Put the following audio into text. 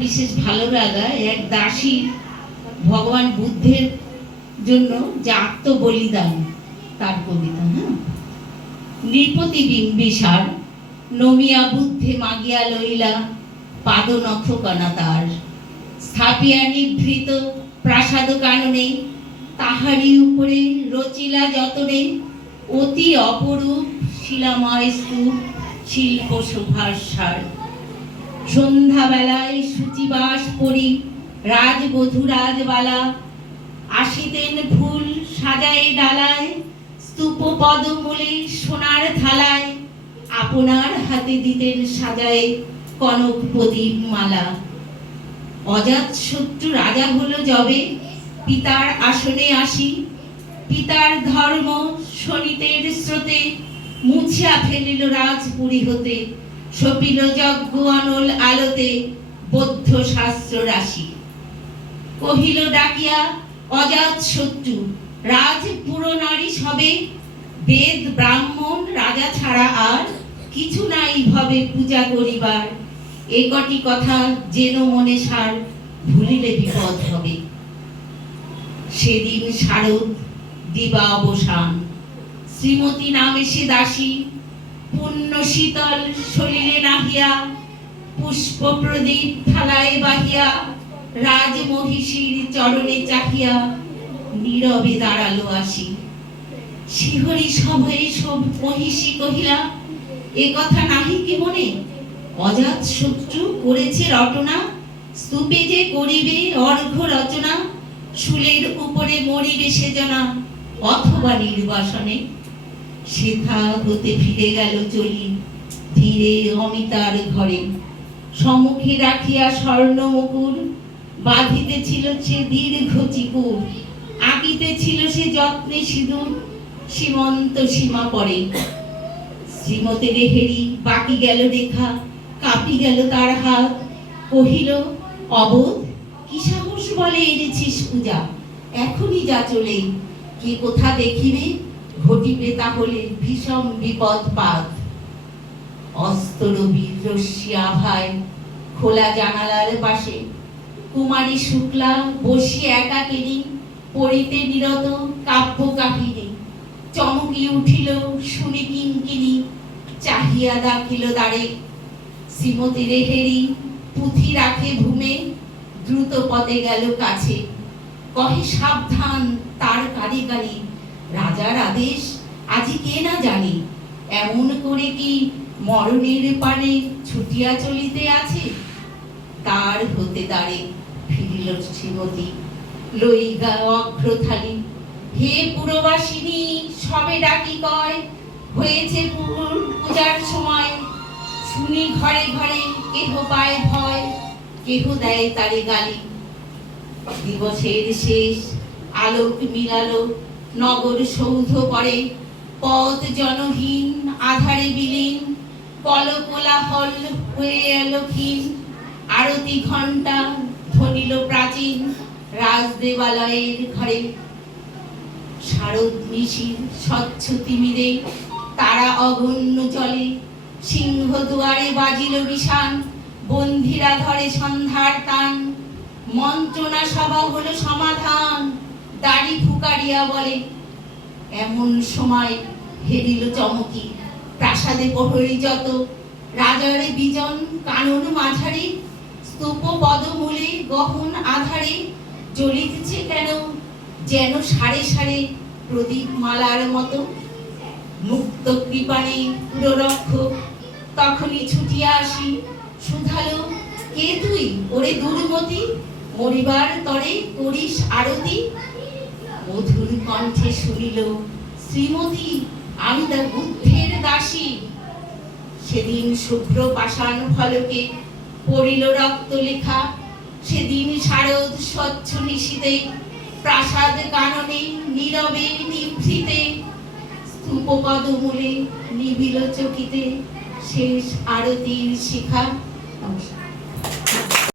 বিশেষ ভালো লাগা এক দাসী ভগবান বুদ্ধের জন্য যে আত্মবলিদান তার কবিতা। হ্যাঁ, নৃপতি বিম্বিসার নমিয়া বুদ্ধে মাগিয়া লইলা পাদনখ কণা তার স্থাপিয়া নিভৃত প্রাসাদ কাননে তাহারি উপরে রচিলা যতনে অতি অপরূপ শিলাময় স্তূপ শিল্প শোভার সার। সন্ধ্যাবেলায় সূচিবাস পরি রাজবধূ রাজবালা আসিতেন ফুল সাজায় ডালায় স্তূপ পদমূলে সোনার থালায় আপনার হাতে দিতেন সাজায় কনক প্রদীপ মালা। অজাতশত্রু রাজা হলো যবে পিতার আসনে আসি পিতার ধর্ম শনিতের স্রোতে মুছিয়া ফেলিল রাজপুরী হতে সপিল যজ্ঞ অনল আলোতে বৌদ্ধ শাস্ত্র রাশি। কহিল ডাকিয়া অজাতশত্রু রাজপুর নারী সবে বেদ ব্রাহ্মণ রাজা ছাড়া আর কিছু নাই ভবে পূজা করিবার একটি কথা যেন মনে সার ভুলিলে বিপদ হবে। সেদিন শারদ দিবা অবসান শ্রীমতী নামে সে দাসী পুণ্য শীতল শরীরে নাহিয়া পুষ্প প্রদীপ থালায় বাহিয়া রাজমহিষীর চরণে চাহিয়া নীরবে দাঁড়ালো আসি। শিহরি সভয়ে সব মহিষী কহিলা এ কথা নাহি কি মনে অজাত শত্রু করেছে রটনা স্তূপে যে করিবে অর্ঘ্য রচনা শুলের উপরে মরিবে সেজনা অথবা নির্বাসনে। সেথা হতে ফিরে গেল চলি ধীরে অমিতার ঘরে সম্মুখে রাখিয়া স্বর্ণ মুকুর বাঁধিতেছিল সে দীর্ঘ চিকুর আঁকিতেছিল সে যত্নে সিঁদুর সীমন্ত সীমা পরে। শ্রীমতের হেরি বাকি গেল রেখা কাঁপি গেল তার হাত কহিল অবোধ কি সাহস বলে এনেছিস পূজা এখনই যা চলে কে কোথা দেখিবে ঘটিবে তাহলে ভীষণ বিপদ পাত। অস্তরবীর রশ্মি আভায় খোলা জানালার পাশে কুমারী শুক্লা বসে একাকিনী পড়িতে নিরত কাব্য কাহিনী চমকি উঠিল শুনি কিঙ্কিনী চাহিয়া দাখিল দ্বারে। শ্রীমতীর হেরি পুঁথি রাখে ভূমে দ্রুত পদে গেল কাছে কহে সাবধান তার কারিগরি রাজার আদেশ আজি কে না জানি এমন করে কি মরণের পানে ছুটিয়া চলিতে আছে। তার হতে দাঁড়ে ফিরিল শ্রীমতী লইগা অগ্রথালি হে পুরবাসিনী সবে ডাকি কয় হয়েছে পূজার সময় শুনি ঘরে ঘরে কেহ পায় ভয় কেহ দেয় তারে গালি। দিবসের শেষ আলোক মিলালো নগর সৌধ পরে পথ জনহীন আধারে বিলীন কলকোলাহল হয়ে এলো ক্ষীণ আরতি ঘণ্টা ধ্বনিল প্রাচীন রাজদেবালয়ের ঘরে। শারদ নিশির স্বচ্ছ তিমিরে তারা অগণ্য চলে সিংহ দুয়ারে বাজিল বিষান বন্ধিরা ধরে সন্ধ্যার টান মন্ত্রণা সভা হলো সমাধান দাড়ি ফুকারিয়া বলে। এমন সময় হেরিল চমকি প্রাসাদে প্রহরী যত রাজার বিজন কানন মাঝারে স্তূপ পদমূলে গহন আধারে জ্বলিতেছে কেন যেন সারে সারে প্রদীপ মালার মতো। মুক্ত কৃপাণে পুররক্ষক তখনই ছুটিয়া আসি শুধালো কে তুই ওরে দুর্মতি মরিবার তরে করিস আরতি। মধুর কণ্ঠে শুনিল শ্রীমতী আমি তা বুদ্ধের দাসী। সেদিন শুভ্র পাষাণ ফলকে পড়িল রক্ত লেখা সেদিন শারদ স্বচ্ছ নিশীতে প্রাসাদ কাননে নীরবে নিভৃতে স্তূপ পদমূলে নিবিল চকিতে শেষ আরতির শিখা। নমস্কার।